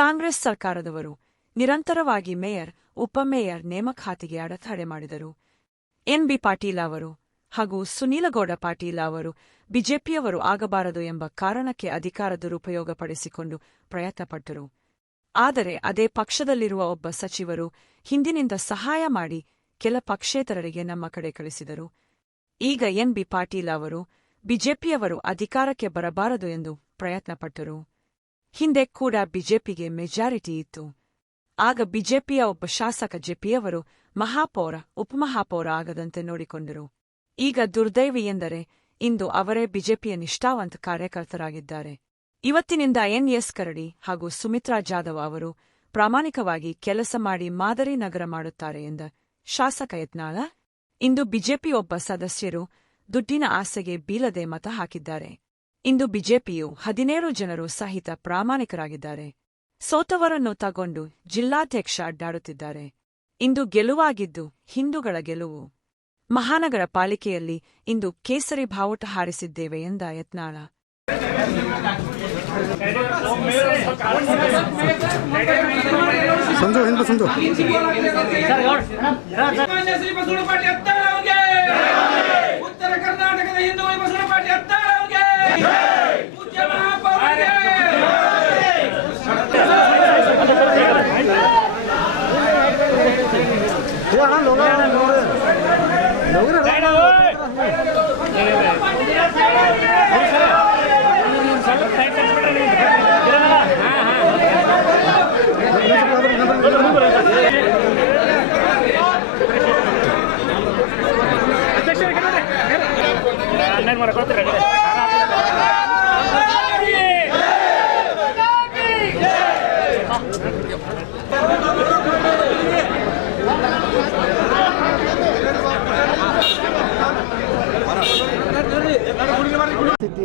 ಕಾಂಗ್ರೆಸ್ ಸರ್ಕಾರದವರು ನಿರಂತರವಾಗಿ ಮೇಯರ್, ಉಪಮೇಯರ್ ನೇಮಕಾತಿಗೆ ಅಡೆತಡೆ ಮಾಡಿದರು. ಎನ್.ಬಿ. ಪಾಟೀಲ ಅವರು ಹಾಗೂ ಸುನೀಲಗೌಡ ಪಾಟೀಲ ಅವರು ಬಿಜೆಪಿಯವರು ಆಗಬಾರದು ಎಂಬ ಕಾರಣಕ್ಕೆ ಅಧಿಕಾರ ದುರುಪಯೋಗಪಡಿಸಿಕೊಂಡು ಪ್ರಯತ್ನಪಟ್ಟರು. ಆದರೆ ಅದೇ ಪಕ್ಷದಲ್ಲಿರುವ ಒಬ್ಬ ಸಚಿವರು ಹಿಂದಿನಿಂದ ಸಹಾಯ ಮಾಡಿ ಕೆಲ ಪಕ್ಷೇತರರಿಗೆ ನಮ್ಮ ಕಡೆ ಕಳಿಸಿದರು. ಈಗ ಎನ್.ಬಿ. ಪಾಟೀಲ ಅವರು ಬಿಜೆಪಿಯವರು ಅಧಿಕಾರಕ್ಕೆ ಬರಬಾರದು ಎಂದು ಪ್ರಯತ್ನಪಟ್ಟರು. ಹಿಂದೆ ಕೂಡ ಬಿಜೆಪಿಗೆ ಮೆಜಾರಿಟಿ ಇತ್ತು. ಆಗ ಬಿಜೆಪಿಯ ಒಬ್ಬ ಶಾಸಕ ಜೆಪಿಯವರು ಮಹಾಪೌರ, ಉಪಮಹಾಪೌರ ಆಗದಂತೆ ನೋಡಿಕೊಂಡರು. ಈಗ ದುರ್ದೈವಿ ಎಂದರೆ ಇಂದು ಅವರೇ ಬಿಜೆಪಿಯ ನಿಷ್ಠಾವಂತ ಕಾರ್ಯಕರ್ತರಾಗಿದ್ದಾರೆ. ಇವತ್ತಿನಿಂದ ಎನ್.ಎಸ್. ಕರಡಿ ಹಾಗೂ ಸುಮಿತ್ರಾ ಜಾಧವ್ ಅವರು ಪ್ರಾಮಾಣಿಕವಾಗಿ ಕೆಲಸ ಮಾಡಿ ಮಾದರಿ ನಗರ ಮಾಡುತ್ತಾರೆ ಎಂದ ಶಾಸಕ ಯತ್ನಾಳ ಇಂದು ಬಿಜೆಪಿ ಒಬ್ಬ ಸದಸ್ಯರು ದುಡ್ಡಿನ ಆಸೆಗೆ ಬೀಳದೆ ಮತ ಹಾಕಿದ್ದಾರೆ. ಇಂದು ಬಿಜೆಪಿಯು 17 ಜನರು ಸಹಿತ ಪ್ರಾಮಾಣಿಕರಾಗಿದ್ದಾರೆ. ಸೋತವರನ್ನು ತಗೊಂಡು ಜಿಲ್ಲಾಧ್ಯಕ್ಷ ಅಡ್ಡಾಡುತ್ತಿದ್ದಾರೆ. ಇಂದು ಗೆಲುವಾಗಿದ್ದು ಹಿಂದೂಗಳ ಗೆಲುವು. ಮಹಾನಗರ ಪಾಲಿಕೆಯಲ್ಲಿ ಇಂದು ಕೇಸರಿ ಬಾವುಟ ಹಾರಿಸಿದ್ದೇವೆ ಎಂದ ಯತ್ನಾಳ. ಉತ್ತರ ಕರ್ನಾಟಕದ ಹಿಂದೂ ಬಸವನಪಾಟಿ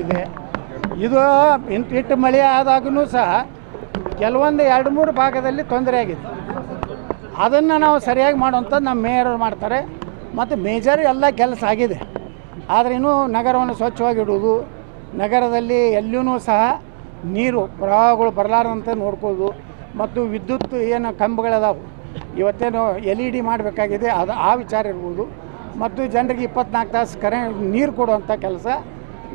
ಇದೆ. ಇದು ಇಟ್ಟು ಮಳೆ ಆದಾಗೂ ಸಹ ಕೆಲವೊಂದು 2-3 ಭಾಗದಲ್ಲಿ ತೊಂದರೆ ಆಗಿದೆ. ಅದನ್ನು ನಾವು ಸರಿಯಾಗಿ ಮಾಡುವಂಥದ್ದು ನಮ್ಮ ಮೇಯರ್ ಮಾಡ್ತಾರೆ. ಮತ್ತು ಮೇಜರ್ ಎಲ್ಲ ಕೆಲಸ ಆಗಿದೆ. ಆದರೆ ಇನ್ನೂ ನಗರವನ್ನು ಸ್ವಚ್ಛವಾಗಿಡುವುದು, ನಗರದಲ್ಲಿ ಎಲ್ಲಿಯೂ ಸಹ ನೀರು ಪ್ರವಾಹಗಳು ಬರಲಾರದಂತೆ ನೋಡ್ಕೊಳ್ಳೋದು, ಮತ್ತು ವಿದ್ಯುತ್ ಏನು ಕಂಬಗಳದಾವು ಇವತ್ತೇನು LED ಮಾಡಬೇಕಾಗಿದೆ, ಅದು ಆ ವಿಚಾರ ಇರ್ಬೋದು. ಮತ್ತು ಜನರಿಗೆ 24 ತಾಸು ನೀರು ಕೊಡುವಂಥ ಕೆಲಸ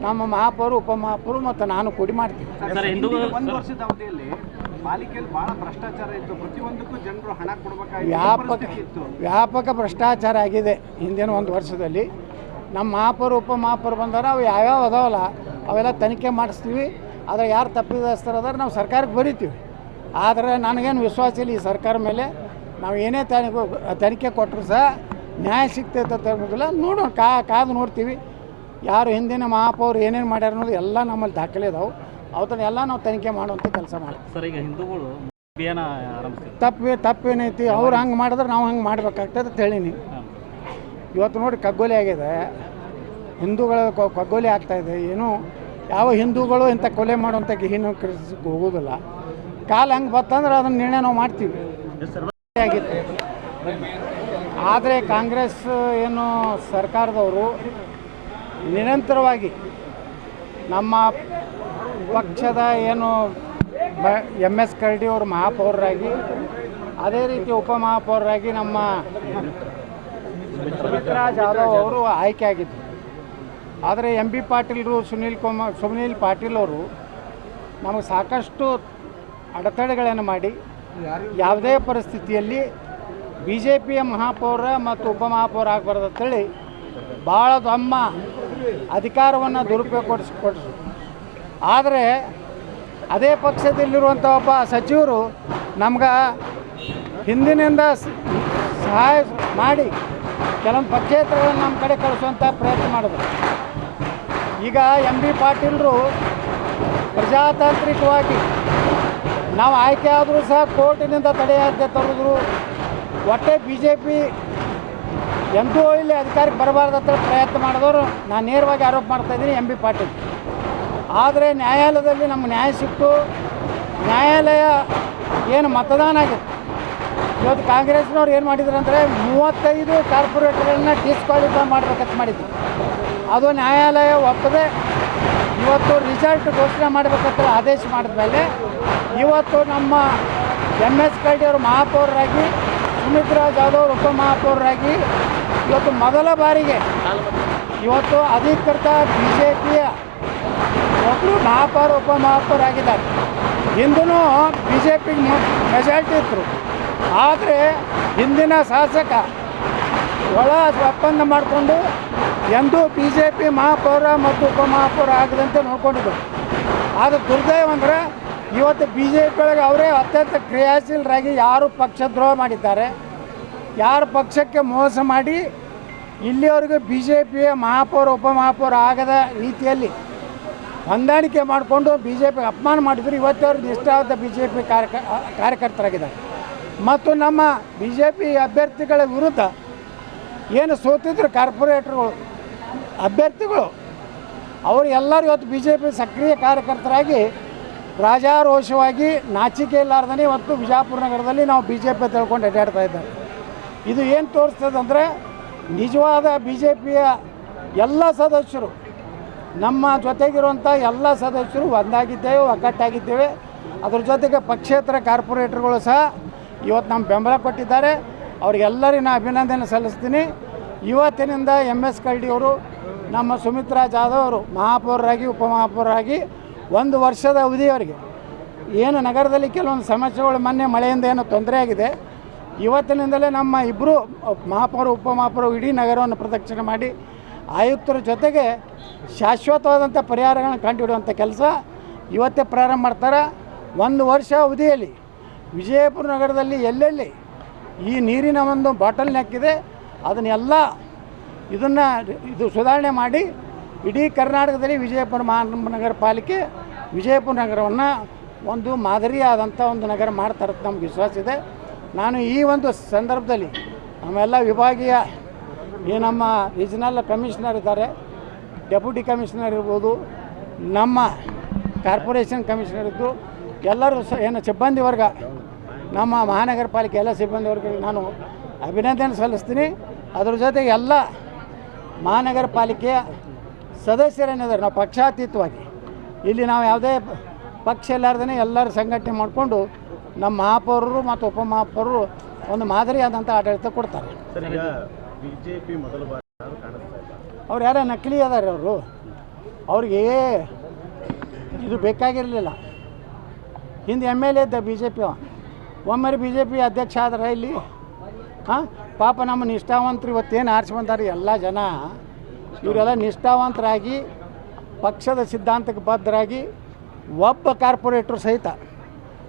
ನಮ್ಮ ಮಹಾಪೌರು, ಉಪಮಹಾಪೌರು ಮತ್ತು ನಾನು ಕೂಡಿ ಮಾಡ್ತೀವಿ. 1 ವರ್ಷದ ಅವಧಿಯಲ್ಲಿ ಪಾಲಿಕೆಯಲ್ಲಿ ಭಾಳ ಭ್ರಷ್ಟಾಚಾರ ಇತ್ತು. ಪ್ರತಿಯೊಂದಕ್ಕೂ ಜನರು ಹಣ ಕೊಡಬೇಕಾಗಿತ್ತು. ವ್ಯಾಪಕ ಭ್ರಷ್ಟಾಚಾರ ಆಗಿದೆ ಹಿಂದಿನ 1 ವರ್ಷದಲ್ಲಿ. ನಮ್ಮ ಮಹಾಪೌರು, ಉಪಮಹಾಪೌರು ಬಂದಾರ, ಅವು ಯಾವ್ಯಾವ ಅದಾವಲ್ಲ ಅವೆಲ್ಲ ತನಿಖೆ ಮಾಡಿಸ್ತೀವಿ. ಆದರೆ ಯಾರು ತಪ್ಪಿದಸ್ತರದಾರ ನಾವು ಸರ್ಕಾರಕ್ಕೆ ಬರೀತೀವಿ. ಆದರೆ ನನಗೇನು ವಿಶ್ವಾಸ ಇಲ್ಲ ಈ ಸರ್ಕಾರ ಮೇಲೆ. ನಾವು ಏನೇ ತನಿಖೆ ಕೊಟ್ಟರು ಸಹ ನ್ಯಾಯ ಸಿಗ್ತೈತೆ ಅಂತ ಅನ್ನೋದಿಲ್ಲ. ನೋಡೋಣ, ಕಾದು ನೋಡ್ತೀವಿ. ಯಾರು ಹಿಂದಿನ ಮಹಾಪೌರು ಏನೇನು ಮಾಡ್ಯಾರ ಅನ್ನೋದು ಎಲ್ಲ ನಮ್ಮಲ್ಲಿ ದಾಖಲೆ ಇದಾವೆ. ಅವತ್ತನ್ನೆಲ್ಲ ನಾವು ತನಿಖೆ ಮಾಡುವಂಥ ಕೆಲಸ ಮಾಡ್ತೀವಿ. ಸರ್, ಈಗ ಹಿಂದೂಗಳು ತಪ್ಪೇನೈತಿ, ಅವ್ರು ಹಂಗೆ ಮಾಡಿದ್ರೆ ನಾವು ಹಂಗೆ ಮಾಡಬೇಕಾಗ್ತದೆ ಅಂತ ಹೇಳೀನಿ. ಇವತ್ತು ನೋಡಿ ಕಗ್ಗೊಲೆ ಆಗಿದೆ, ಹಿಂದೂಗಳ ಕಗ್ಗೊಲೆ ಆಗ್ತಾಯಿದೆ. ಏನು ಯಾವ ಹಿಂದೂಗಳು ಇಂಥ ಕೊಲೆ ಮಾಡುವಂಥ ಹೀನ ಕೃಷಿಗೆ ಹೋಗೋದಿಲ್ಲ. ಕಾಲ ಹಂಗೆ ಬತ್ತಂದ್ರೆ ಅದನ್ನು ನಿರ್ಣಯ ನಾವು ಮಾಡ್ತೀವಿ ಆಗಿತ್ತು. ಆದರೆ ಕಾಂಗ್ರೆಸ್ ಏನು ಸರ್ಕಾರದವರು ನಿರಂತರವಾಗಿ ನಮ್ಮ ಪಕ್ಷದ ಏನು MS ಕರಡಿ ಅವರು ಮಹಾಪೌರರಾಗಿ, ಅದೇ ರೀತಿ ಉಪಮಹಾಪೌರರಾಗಿ ನಮ್ಮ ಸುಮಿತ್ರಾ ಜಾಧವ್ ಅವರು ಆಯ್ಕೆ ಆಗಿದ್ದರು. ಆದರೆ MB ಪಾಟೀಲರು, ಸುನೀಲ್ ಪಾಟೀಲ್ ಅವರು ನಮಗೆ ಸಾಕಷ್ಟು ಅಡೆತಡೆಗಳನ್ನು ಮಾಡಿ ಯಾವುದೇ ಪರಿಸ್ಥಿತಿಯಲ್ಲಿ BJPಯ ಮಹಾಪೌರ ಮತ್ತು ಉಪಮಹಾಪೌರ ಆಗಬಾರ್ದು ಅಂತೇಳಿ ಭಾಳ ತಮ್ಮ ಅಧಿಕಾರವನ್ನು ದುರುಪಯೋಗಪಡಿಸ್ಕೊಟ್ರು. ಆದರೆ ಅದೇ ಪಕ್ಷದಲ್ಲಿರುವಂಥ ಒಬ್ಬ ಸಚಿವರು ನಮ್ಗೆ ಹಿಂದಿನಿಂದ ಸಹಾಯ ಮಾಡಿ ಕೆಲವೊಂದು ಪಕ್ಷೇತರಗಳನ್ನು ನಮ್ಮ ಕಡೆ ಕಳಿಸುವಂಥ ಪ್ರಯತ್ನ ಮಾಡಿದ್ರು. ಈಗ MB ಪಾಟೀಲರು ಪ್ರಜಾತಾಂತ್ರಿಕವಾಗಿ ನಾವು ಆಯ್ಕೆ ಆದರೂ ಸಹ ಕೋರ್ಟಿನಿಂದ ತಡೆಯಾಜ್ಞೆ ತರೋದ್ರು. ಒಟ್ಟೆ BJP ಎಂದೂ ಇಲ್ಲಿ ಅಧಿಕಾರಕ್ಕೆ ಬರಬಾರ್ದಂತ ಪ್ರಯತ್ನ ಮಾಡಿದವರು ನಾನು ನೇರವಾಗಿ ಆರೋಪ ಮಾಡ್ತಾಯಿದ್ದೀನಿ MB ಪಾಟೀಲ್. ಆದರೆ ನ್ಯಾಯಾಲಯದಲ್ಲಿ ನಮ್ಗೆ ನ್ಯಾಯ ಸಿಕ್ತು. ನ್ಯಾಯಾಲಯ ಏನು ಮತದಾನ ಆಗಿತ್ತು. ಇವತ್ತು ಕಾಂಗ್ರೆಸ್ನವ್ರು ಏನು ಮಾಡಿದ್ರು ಅಂದರೆ 35 ಕಾರ್ಪೊರೇಟರ್ಗಳನ್ನ ಡಿಸ್ಕ್ವಾಲಿಫೈ ಮಾಡಬೇಕಂತ ಮಾಡಿದ್ರು. ಅದು ನ್ಯಾಯಾಲಯ ಒಪ್ಪದೆ ಇವತ್ತು ರಿಸಲ್ಟ್ ಘೋಷಣೆ ಮಾಡಬೇಕಂತ ಆದೇಶ ಮಾಡಿದ್ಮೇಲೆ ಇವತ್ತು ನಮ್ಮ MS ಕಲ್ಡಿ ಅವರು ಮಹಾಪೌರರಾಗಿ, ಸುಮಿತ್ರಾ ಜಾಧವ್ ಅವರು ಉಪಮಹಾಪೌರರಾಗಿ ಇವತ್ತು ಮೊದಲ ಬಾರಿಗೆ ಇವತ್ತು ಅಧಿಕೃತ BJPಯ ಒಬ್ಬರು ಮಹಾಪೌರ ಉಪಮಹಾಪೌರ ಆಗಿದ್ದಾರೆ. ಹಿಂದೂ BJPಗೆ ಮೆಜಾರಿಟಿ ಇದ್ದರು, ಆದರೆ ಹಿಂದಿನ ಶಾಸಕ ಒಳ ಒಪ್ಪಂದ ಮಾಡಿಕೊಂಡು ಎಂದೂ BJP ಮಹಾಪೌರ ಮತ್ತು ಉಪಮಹಾಪೌರ ಆಗದಂತೆ ನೋಡ್ಕೊಂಡಿದ್ದರು. ಆದರೆ ದುರ್ದೈವ ಅಂದರೆ ಇವತ್ತು BJP ಒಳಗೆ ಅವರೇ ಅತ್ಯಂತ ಕ್ರಿಯಾಶೀಲರಾಗಿ ಯಾರು ಪಕ್ಷದ್ರೋಹ ಮಾಡಿದ್ದಾರೆ, ಯಾರು ಪಕ್ಷಕ್ಕೆ ಮೋಸ ಮಾಡಿ ಇಲ್ಲಿವರೆಗೂ BJPಯ ಮಹಾಪೌರ ಉಪಮಹಾಪೌರ ಆಗದ ರೀತಿಯಲ್ಲಿ ಹೊಂದಾಣಿಕೆ ಮಾಡಿಕೊಂಡು BJPಗೆ ಅಪಮಾನ ಮಾಡಿದ್ರು. ಇವತ್ತವರು ನಿಷ್ಠಾವಂತ BJP ಕಾರ್ಯಕರ್ತರಾಗಿದ್ದಾರೆ. ಮತ್ತು ನಮ್ಮ BJP ಅಭ್ಯರ್ಥಿಗಳ ವಿರುದ್ಧ ಏನು ಸೋತಿದ್ರು ಕಾರ್ಪೊರೇಟರ್ಗಳು ಅಭ್ಯರ್ಥಿಗಳು, ಅವರು ಎಲ್ಲರೂ ಇವತ್ತು BJP ಸಕ್ರಿಯ ಕಾರ್ಯಕರ್ತರಾಗಿ ರಾಜಾರೋಷವಾಗಿ ನಾಚಿಕೆ ಇಲ್ಲಾರ್ದೇ ಇವತ್ತು ವಿಜಯಪುರ ನಗರದಲ್ಲಿ ನಾವು BJP ತಿಳ್ಕೊಂಡು ಅಡ್ಡಾಡ್ತಾ ಇದ್ದಾರೆ. ಇದು ಏನು ತೋರಿಸ್ತದಂದರೆ ನಿಜವಾದ BJPಯ ಎಲ್ಲ ಸದಸ್ಯರು, ನಮ್ಮ ಜೊತೆಗಿರುವಂಥ ಎಲ್ಲ ಸದಸ್ಯರು ಒಂದಾಗಿದ್ದೇವೆ, ಒಗ್ಗಟ್ಟಾಗಿದ್ದೇವೆ. ಅದ್ರ ಜೊತೆಗೆ ಪಕ್ಷೇತರ ಕಾರ್ಪೊರೇಟರ್ಗಳು ಸಹ ಇವತ್ತು ನಮ್ಮ ಬೆಂಬಲ ಕೊಟ್ಟಿದ್ದಾರೆ. ಅವ್ರಿಗೆಲ್ಲರಿಗೂ ನಾನು ಅಭಿನಂದನೆ ಸಲ್ಲಿಸ್ತೀನಿ. ಇವತ್ತಿನಿಂದ MS ಕಲ್ಡಿ ಅವರು, ನಮ್ಮ ಸುಮಿತ್ರಾ ಜಾಧವ್ ಅವರು ಮಹಾಪೌರರಾಗಿ ಉಪಮಹಾಪೌರರಾಗಿ 1 ವರ್ಷದ ಅವಧಿಯವರೆಗೆ ಏನು ನಗರದಲ್ಲಿ ಕೆಲವೊಂದು ಸಮಸ್ಯೆಗಳು, ಮೊನ್ನೆ ಮಳೆಯಿಂದ ಏನೋ ತೊಂದರೆ ಆಗಿದೆ, ಇವತ್ತಿನಿಂದಲೇ ನಮ್ಮ ಇಬ್ಬರು ಮಹಾಪೌರ ಉಪಮಹಾಪೌರ ಇಡೀ ನಗರವನ್ನು ಪ್ರದಕ್ಷಿಣೆ ಮಾಡಿ ಆಯುಕ್ತರ ಜೊತೆಗೆ ಶಾಶ್ವತವಾದಂಥ ಪರಿಹಾರಗಳನ್ನು ಕಂಡುಹಿಡುವಂಥ ಕೆಲಸ ಇವತ್ತೇ ಪ್ರಾರಂಭ ಮಾಡ್ತಾರೆ. 1 ವರ್ಷ ಅವಧಿಯಲ್ಲಿ ವಿಜಯಪುರ ನಗರದಲ್ಲಿ ಎಲ್ಲೆಲ್ಲಿ ಈ ನೀರಿನ ಒಂದು ಬಾಟಲ್ ನೆಕ್ ಇದೆ ಅದನ್ನೆಲ್ಲ ಇದು ಸುಧಾರಣೆ ಮಾಡಿ ಇಡೀ ಕರ್ನಾಟಕದಲ್ಲಿ ವಿಜಯಪುರ ಮಹಾನಗರ ಪಾಲಿಕೆ ವಿಜಯಪುರ ನಗರವನ್ನು ಒಂದು ಮಾದರಿಯಾದಂಥ ಒಂದು ನಗರ ಮಾಡ್ತಾರೆ ಅಂತ ನಮ್ಗೆ ವಿಶ್ವಾಸ ಇದೆ. ನಾನು ಈ ಒಂದು ಸಂದರ್ಭದಲ್ಲಿ ನಮ್ಮೆಲ್ಲ ವಿಭಾಗೀಯ ನಮ್ಮ ರೀಜನಲ್ ಕಮಿಷನರ್ ಇದ್ದಾರೆ, ಡೆಪ್ಯೂಟಿ ಕಮಿಷನರ್ ಇರ್ಬೋದು, ನಮ್ಮ ಕಾರ್ಪೊರೇಷನ್ ಕಮಿಷನರ್ ಇದ್ದು ಎಲ್ಲರೂ ಸಿಬ್ಬಂದಿ ವರ್ಗ, ನಮ್ಮ ಮಹಾನಗರ ಪಾಲಿಕೆ ಎಲ್ಲ ಸಿಬ್ಬಂದಿ ವರ್ಗಕ್ಕೆ ನಾನು ಅಭಿನಂದನೆ ಸಲ್ಲಿಸ್ತೀನಿ. ಅದ್ರ ಜೊತೆಗೆ ಎಲ್ಲ ಮಹಾನಗರ ಪಾಲಿಕೆಯ ಸದಸ್ಯರೇನಿದ್ದಾರೆ, ನಾವು ಪಕ್ಷಾತೀತವಾಗಿ ಇಲ್ಲಿ ನಾವು ಯಾವುದೇ ಪಕ್ಷ ಇಲ್ಲಾರ್ದೇ ಎಲ್ಲರೂ ಸಂಘಟನೆ ಮಾಡಿಕೊಂಡು ನಮ್ಮ ಮಹಾಪೌರರು ಮತ್ತು ಉಪಮಹಾಪೌರರು ಒಂದು ಮಾದರಿಯಾದಂಥ ಆಡಳಿತ ಕೊಡ್ತಾರೆ. BJP ಮೊದಲ ಬಾರಿ ಅವ್ರು ಯಾರೋ ನಕಲಿ ಅದಾರೆ, ಅವ್ರಿಗೆ ಇದು ಬೇಕಾಗಿರಲಿಲ್ಲ. ಹಿಂದೆ MLA ಇದ್ದ BJP ಒಮ್ಮೆ BJP ಅಧ್ಯಕ್ಷ ಆದ್ರೆ ಇಲ್ಲಿ ಪಾಪ ನಮ್ಮ ನಿಷ್ಠಾವಂತರು ಇವತ್ತೇನು ಆರಿಸಿ ಬಂದಾರೆ ಎಲ್ಲ ಜನ, ಇವರೆಲ್ಲ ನಿಷ್ಠಾವಂತರಾಗಿ ಪಕ್ಷದ ಸಿದ್ಧಾಂತಕ್ಕೆ ಬದ್ಧರಾಗಿ ಒಬ್ಬ ಕಾರ್ಪೊರೇಟ್ರು ಸಹಿತ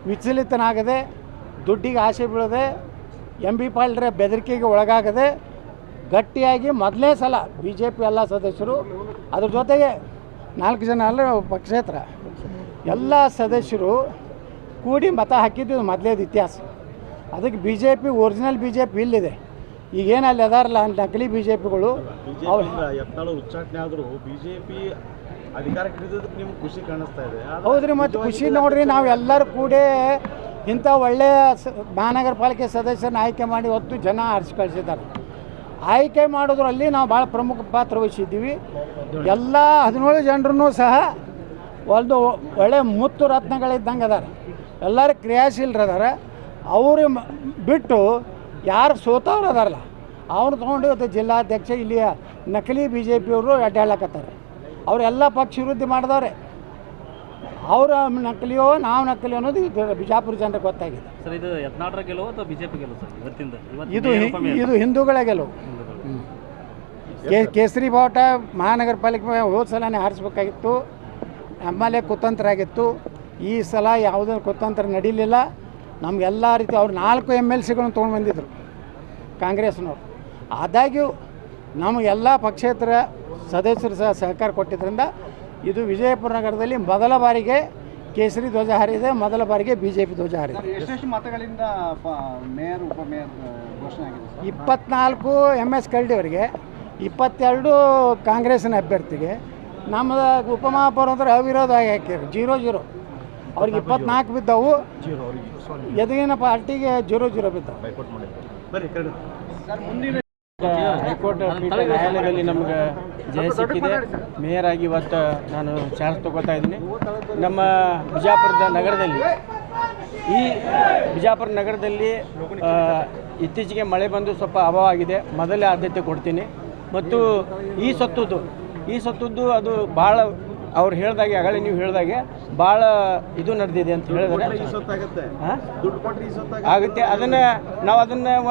ವಿಚಲಿತನಾಗದೆ, ದುಡ್ಡಿಗೆ ಆಸೆ ಬೀಳದೆ, MB ಪಾಲ್ರೆ ಬೆದರಿಕೆಗೆ ಒಳಗಾಗದೆ ಗಟ್ಟಿಯಾಗಿ ಮೊದಲನೇ ಸಲ BJP ಎಲ್ಲ ಸದಸ್ಯರು, ಅದ್ರ ಜೊತೆಗೆ 4 ಜನ ಅಲ್ಲ ಪಕ್ಷೇತರ ಎಲ್ಲ ಸದಸ್ಯರು ಕೂಡಿ ಮತ ಹಾಕಿದ್ದು ಮೊದಲೇದು ಇತಿಹಾಸ. ಅದಕ್ಕೆ BJP ಒರಿಜಿನಲ್ BJP ಇಲ್ಲಿದೆ. ಈಗೇನು ಅಲ್ಲಿ ಅದಾರಲ್ಲ ನಕಲಿ BJPಗಳು ಅವ್ರು ಉಚ್ಚಾಟನೆ ಆದರೂ BJP ಅಧಿಕಾರಕ್ಕೆ ಹಿಡಿದಕ್ಕೆ ನಿಮ್ಗೆ ಖುಷಿ ಕಾಣಿಸ್ತಾ ಇದೆ. ಹೌದ್ರಿ, ಮತ್ತು ಖುಷಿ ನೋಡ್ರಿ, ನಾವು ಎಲ್ಲರೂ ಕೂಡ ಇಂಥ ಒಳ್ಳೆಯ ಮಹಾನಗರ ಪಾಲಿಕೆ ಸದಸ್ಯರನ್ನ ಆಯ್ಕೆ ಮಾಡಿ ಹೊತ್ತು ಜನ ಆರಿಸಿ ಕಳಿಸಿದ್ದಾರೆ. ಆಯ್ಕೆ ಮಾಡೋದ್ರಲ್ಲಿ ನಾವು ಭಾಳ ಪ್ರಮುಖ ಪಾತ್ರ ವಹಿಸಿದ್ದೀವಿ. ಎಲ್ಲ 17 ಜನರೂ ಸಹ ಒಂದು ಒಳ್ಳೆ ಮುತ್ತು ರತ್ನಗಳಿದ್ದಂಗೆ ಅದಾರೆ, ಎಲ್ಲರೂ ಕ್ರಿಯಾಶೀಲರದಾರೆ. ಅವರು ಬಿಟ್ಟು ಯಾರು ಸೋತವ್ರು ಅದಾರಲ್ಲ ಅವ್ರು ತೊಗೊಂಡು ಇವತ್ತು ಜಿಲ್ಲಾಧ್ಯಕ್ಷ ಇಲ್ಲಿಯ ನಕಲಿ BJPಯವರು ಅಡ್ಡಾಡ್ಲಕತ್ತಾರೆ. ಅವರೆಲ್ಲ ಪಕ್ಷ ವಿರುದ್ಧ ಮಾಡಿದವ್ರೆ. ಅವರು ನಕಲಿಯೋ ನಾವು ನಕಲಿ ಅನ್ನೋದು ಬಿಜಾಪುರ ಜನರಿಗೆ ಗೊತ್ತಾಗಿದೆ. ಸರ್, ಇದು ಯತ್ನಾಳರ ಗೆಲುವು ಅಥವಾ BJP ಗೆಲುವು ಸರ್ ಇವತ್ತಿಂದ? ಇದು ಹಿಂದೂಗಳ ಗೆಲುವು. ಕೇಸರಿ ಬಾವುಟ ಮಹಾನಗರ ಪಾಲಿಕೆ ಹೋದ ಸಲನೇ ಹಾರಿಸ್ಬೇಕಾಗಿತ್ತು, MLA ಕುತಂತ್ರ ಆಗಿತ್ತು. ಈ ಸಲ ಯಾವುದೇ ಕುತಂತ್ರ ನಡೀಲಿಲ್ಲ. ನಮಗೆಲ್ಲ ರೀತಿ ಅವ್ರು 4 MLCಗಳನ್ನು ತೊಗೊಂಡು ಬಂದಿದ್ದರು ಕಾಂಗ್ರೆಸ್ನವ್ರು. ಆದಾಗ್ಯೂ ನಮಗೆಲ್ಲ ಪಕ್ಷೇತರ ಸದಸ್ಯರು ಸಹ ಸಹಕಾರ ಕೊಟ್ಟಿದ್ದರಿಂದ ಇದು ವಿಜಯಪುರ ನಗರದಲ್ಲಿ ಮೊದಲ ಬಾರಿಗೆ ಕೇಸರಿ ಧ್ವಜ ಹಾರಿದೆ, ಮೊದಲ ಬಾರಿಗೆ BJP ಧ್ವಜ ಹಾರಿದೆ. ಎಷ್ಟು ಮತಗಳಿಂದ ಮೇಯರ್ ಉಪಮೇಯರ್ ಘೋಷಣೆ ಆಗಿದೆ? 24 MS ಕಲ್ಡಿ ಅವರಿಗೆ, 22 ಕಾಂಗ್ರೆಸ್ಸಿನ ಅಭ್ಯರ್ಥಿಗೆ. ನಮ್ಮದು ಉಪಮಹಾಪೌರ ಅಂದ್ರೆ ಅವಿರೋಧವಾಗಿ ಹಾಕಿದ್ರು 0-0. ಅವ್ರಿಗೆ 24 ಬಿದ್ದವು, ಎದುಗಿನ ಪಾರ್ಟಿಗೆ 0-0 ಬಿದ್ದವು. ಹೈಕೋರ್ಟ್ ಪೀಠ ನ್ಯಾಯಾಲಯದಲ್ಲಿ ನಮಗೆ ಜಯ ಸಿಕ್ಕಿದೆ. ಮೇಯರ್ ಆಗಿ ಇವತ್ತು ನಾನು ಚಾರ್ಜ್ ತಗೋತಾ ಇದ್ದೀನಿ. ನಮ್ಮ ಬಿಜಾಪುರದ ನಗರದಲ್ಲಿ ಬಿಜಾಪುರ ನಗರದಲ್ಲಿ ಇತ್ತೀಚೆಗೆ ಮಳೆ ಬಂದು ಸ್ವಲ್ಪ ಅಭಾವ ಆಗಿದೆ. ಮೊದಲೇ ಆದ್ಯತೆ ಕೊಡ್ತೀನಿ. ಮತ್ತು ಈ ಸತ್ತದ್ದು ಅದು ಭಾಳ ಅವ್ರು ಹೇಳ್ದಾಗೆ ಆಗಲೇ ನೀವು ಹೇಳ್ದಾಗೆ ಭಾಳ ಇದು ನಡೆದಿದೆ ಅಂತ ಹೇಳಿದ್ರೆ ಆಗುತ್ತೆ. ಅದನ್ನು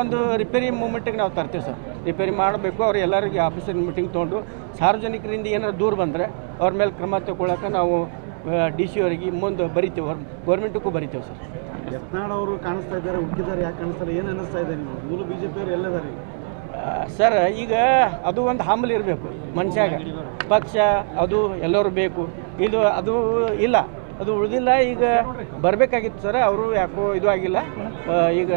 ಒಂದು ರಿಪೇರಿ ಮೂಮೆಂಟಿಗೆ ನಾವು ತರ್ತೀವಿ ಸರ್. ರಿಪೇರಿ ಮಾಡಬೇಕು. ಅವ್ರು ಎಲ್ಲರಿಗೆ ಆಫೀಸರ್ ಮೀಟಿಂಗ್ ತೊಗೊಂಡು ಸಾರ್ವಜನಿಕರಿಂದ ಏನಾದ್ರು ದೂರ ಬಂದರೆ ಅವ್ರ ಮೇಲೆ ಕ್ರಮ ತಗೊಳ್ಳೋಕೆ ನಾವು DC ಅವರಿಗೆ ಮುಂದೆ ಬರಿತೀವಿ, ಗೌರ್ಮೆಂಟಕ್ಕೂ ಬರಿತೀವಿ ಸರ್. ಯತ್ನಾಳ್ ಅವರು ಕಾಣಿಸ್ತಾ ಇದ್ದಾರೆ, ಹುಡುಕಿದ್ದಾರೆ, ಯಾಕೆ ಕಾಣಿಸ್ತಾರೆ, ಏನು ಅನ್ನಿಸ್ತಾ ಇದೆ ನೀವು? ಮೂಲ BJP ಅವರು ಎಲ್ಲದಾರೆ ಸರ್. ಈಗ ಅದು ಒಂದು ಹಂಬಲ್ ಇರಬೇಕು ಮನುಷ್ಯಾಗ, ಪಕ್ಷ ಅದು ಎಲ್ಲರೂ ಬೇಕು. ಅದು ಇಲ್ಲ, ಅದು ಉಳಿದಿಲ್ಲ. ಈಗ ಬರಬೇಕಾಗಿತ್ತು ಸರ್, ಅವರು ಯಾಕೋ ಇದು ಆಗಿಲ್ಲ. ಈಗ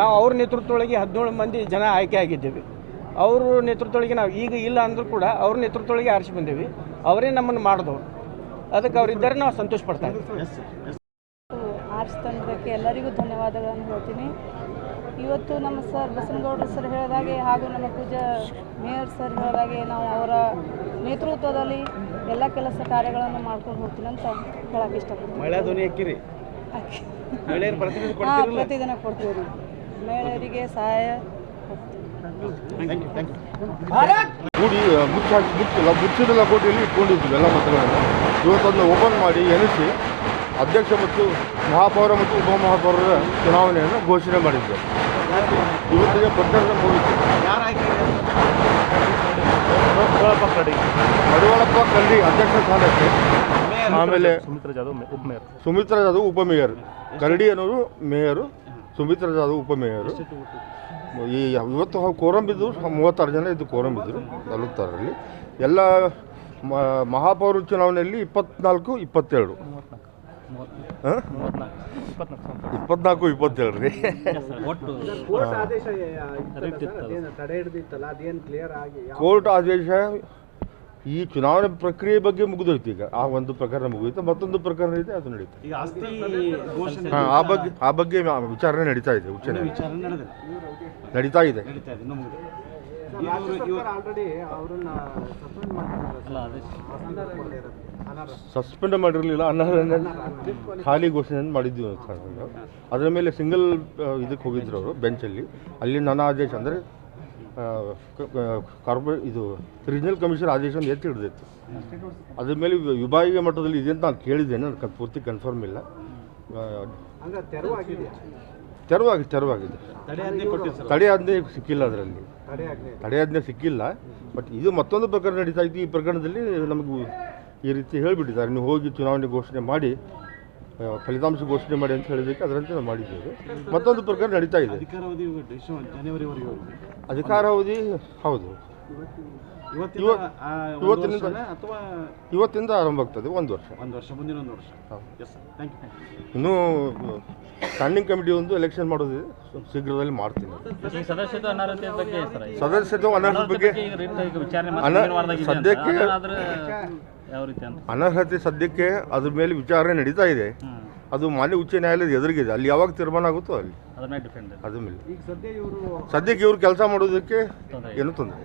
ನಾವು ಅವ್ರ ನೇತೃತ್ವದೊಳಗೆ 17 ಮಂದಿ ಜನ ಆಯ್ಕೆ ಆಗಿದ್ದೇವೆ. ಅವ್ರ ನೇತೃತ್ವದೊಳಗೆ ನಾವು ಈಗ ಇಲ್ಲ ಅಂದರೂ ಕೂಡ ಅವ್ರ ನೇತೃತ್ವದೊಳಗೆ ಆರಿಸಿ ಬಂದೇವಿ. ಅವರೇ ನಮ್ಮನ್ನು ಮಾಡಿದವರು. ಅದಕ್ಕೆ ಅವರಿದ್ದರೆ ನಾವು ಸಂತೋಷ ಪಡ್ತಾ ಇದ್ದೀವಿ. ಆರಿಸ್ತಂದಕ್ಕೆ ಎಲ್ಲರಿಗೂ ಧನ್ಯವಾದಗಳನ್ನು ಹೇಳ್ತೀನಿ. ಇವತ್ತು ನಮ್ಮ ಸರ್ ಬಸನಗೌಡರು ಸರ್ ಹೇಳಿದಾಗೆ ಹಾಗೂ ನಮ್ಮ ಪೂಜಾ ಮೇಯರ್ ಸರ್ ಹೇಳಿದಾಗೆ ನಾವು ಅವರ ನೇತೃತ್ವದಲ್ಲಿ ಎಲ್ಲ ಕೆಲಸ ಕಾರ್ಯಗಳನ್ನು ಮಾಡ್ಕೊಂಡು ಹೋಗ್ತೀನಿ ಅಂತ ಹೇಳಕ್ಕೆ ಇಷ್ಟಪಡ್ತೀನಿ. ಮಹಿಳಾ ಧ್ವನಿ ಹಾಕಿರಿ, ಪ್ರತಿದಿನ ಕೊಡ್ತೀವಿ ರೀ. ಮಹಿಳೆಯರಿಗೆ ಸಹಾಯ ಮುಚ್ಚಿದ ಲಕೋಟೆಯಲ್ಲಿ ಇಟ್ಕೊಂಡಿದ್ವಿ ಎಲ್ಲ ಮತಗಳನ್ನು. ಇವತ್ತನ್ನು ಓಪನ್ ಮಾಡಿ ಎನಿಸಿ ಅಧ್ಯಕ್ಷ ಮತ್ತು ಮಹಾಪೌರ ಮತ್ತು ಉಪಮಹಾಪೌರರ ಚುನಾವಣೆಯನ್ನು ಘೋಷಣೆ ಮಾಡಿದ್ದೆ. ಇವತ್ತಿಗೆ ಪ್ರಚಾರ ಮಡಿವಾಳಪ್ಪ ಕಲ್ಡಿ ಅಧ್ಯಕ್ಷ ಸ್ಥಾನಕ್ಕೆ, ಆಮೇಲೆ ಸುಮಿತ್ರಾ ಜಾಧವ್ ಉಪಮೇಯರ್. ಕರಡಿ ಅನ್ನೋರು ಮೇಯರು, ಸುಮಿತ್ರಾ ಜಾಧವ್ ಉಪಮೇಯರು. ಇವತ್ತು ಕೋರಂ ಬಿದ್ದು 36 ಜನ ಇದ್ದು ಕೋರಂ ಬಿದ್ದರು 46ರಲ್ಲಿ. ಎಲ್ಲ ಮಹಾಪೌರ ಚುನಾವಣೆಯಲ್ಲಿ 24, 22 24, 22 ರೀ. ಕೋರ್ಟ್ ಆದೇಶ ಈ ಚುನಾವಣೆ ಪ್ರಕ್ರಿಯೆ ಬಗ್ಗೆ ಮುಗಿದೋಯ್ತು. ಈಗ ಆ ಒಂದು ಪ್ರಕರಣ ಮುಗಿದೋಯ್ತು, ಮತ್ತೊಂದು ಪ್ರಕರಣ ಇದೆ, ಅದು ನಡೀತದೆ. ಆ ಬಗ್ಗೆ ವಿಚಾರಣೆ ನಡೀತಾ ಇದೆ, ಉಚ್ಚ ನಡೀತಾ ಇದೆ. ಸಸ್ಪೆಂಡ್ ಮಾಡಿರಲಿಲ್ಲ, ಅನರ್ಹ ಖಾಲಿ ಘೋಷಣೆಯನ್ನು ಮಾಡಿದ್ವಿ ನಾವು. ಅದರ ಮೇಲೆ ಸಿಂಗಲ್ ಇದಕ್ಕೆ ಹೋಗಿದ್ರು ಅವರು ಬೆಂಚಲ್ಲಿ. ಅಲ್ಲಿ ನನ್ನ ಆದೇಶ ಅಂದರೆ ಇದು ರೀಜನಲ್ ಕಮಿಷನ್ ಆದೇಶವನ್ನು ಎತ್ತಿ ಹಿಡಿದಿತ್ತು. ಅದ್ರ ಮೇಲೆ ವಿಭಾಗೀಯ ಮಟ್ಟದಲ್ಲಿ ಇದೆ ಅಂತ ನಾನು ಕೇಳಿದ್ದೇನೆ, ನನಗೆ ಪೂರ್ತಿ ಕನ್ಫರ್ಮ್ ಇಲ್ಲ. ತೆರವಾಗಿದೆ. ತಡೆಯಾಜ್ಞೆ ಸಿಕ್ಕಿಲ್ಲ, ಅದರಲ್ಲಿ ತಡೆಯಾಜ್ಞೆ ಸಿಕ್ಕಿಲ್ಲ. ಬಟ್ ಇದು ಮತ್ತೊಂದು ಪ್ರಕರಣ ನಡೀತಾ ಇತ್ತು. ಈ ಪ್ರಕರಣದಲ್ಲಿ ನಮಗೂ ಈ ರೀತಿ ಹೇಳಿಬಿಟ್ಟಿದ್ದಾರೆ, ನೀವು ಹೋಗಿ ಚುನಾವಣೆ ಘೋಷಣೆ ಮಾಡಿ, ಫಲಿತಾಂಶ ಘೋಷಣೆ ಮಾಡಿ ಅಂತ ಹೇಳಿದ್ದಕ್ಕೆ ಅದರಂತೆ ನಾವು ಮಾಡಿದ್ದೇವೆ. ಮತ್ತೊಂದು ಪ್ರಕರಣ ನಡೀತಾ ಇದೆ. ಅಧಿಕಾರಾವಧಿ ಹೌದು, ಇವತ್ತಿಂದ ಆರಂಭ ಆಗ್ತದೆ. 1 ವರ್ಷ. ಮುಂದಿನ 1 ವರ್ಷ. ಇನ್ನೂ ಸ್ಟ್ಯಾಂಡಿಂಗ್ ಕಮಿಟಿ ಒಂದು ಎಲೆಕ್ಷನ್ ಮಾಡೋದಿದೆ, ಶೀಘ್ರದಲ್ಲಿ ಮಾಡ್ತೀನಿ. ಸದಸ್ಯತ್ವ ಅನರ್ಹತೆ ಬಗ್ಗೆ ಸದ್ಯಕ್ಕೆ ಅನರ್ಹತೆ ಸದ್ಯಕ್ಕೆ ಅದ್ರ ಮೇಲೆ ವಿಚಾರಣೆ ನಡೀತಾ ಇದೆ. ಅದು ಮಾನ್ಯ ಉಚ್ಚ ನ್ಯಾಯಾಲಯದ ಎದುರಿಗಿದೆ. ಅಲ್ಲಿ ಯಾವಾಗ ತೀರ್ಮಾನ ಆಗುತ್ತೋ ಅಲ್ಲಿ ಅದ್ರ ಮೇಲೆ. ಸದ್ಯಕ್ಕೆ ಇವರು ಕೆಲಸ ಮಾಡೋದಕ್ಕೆ ಏನೂ ತೊಂದರೆ.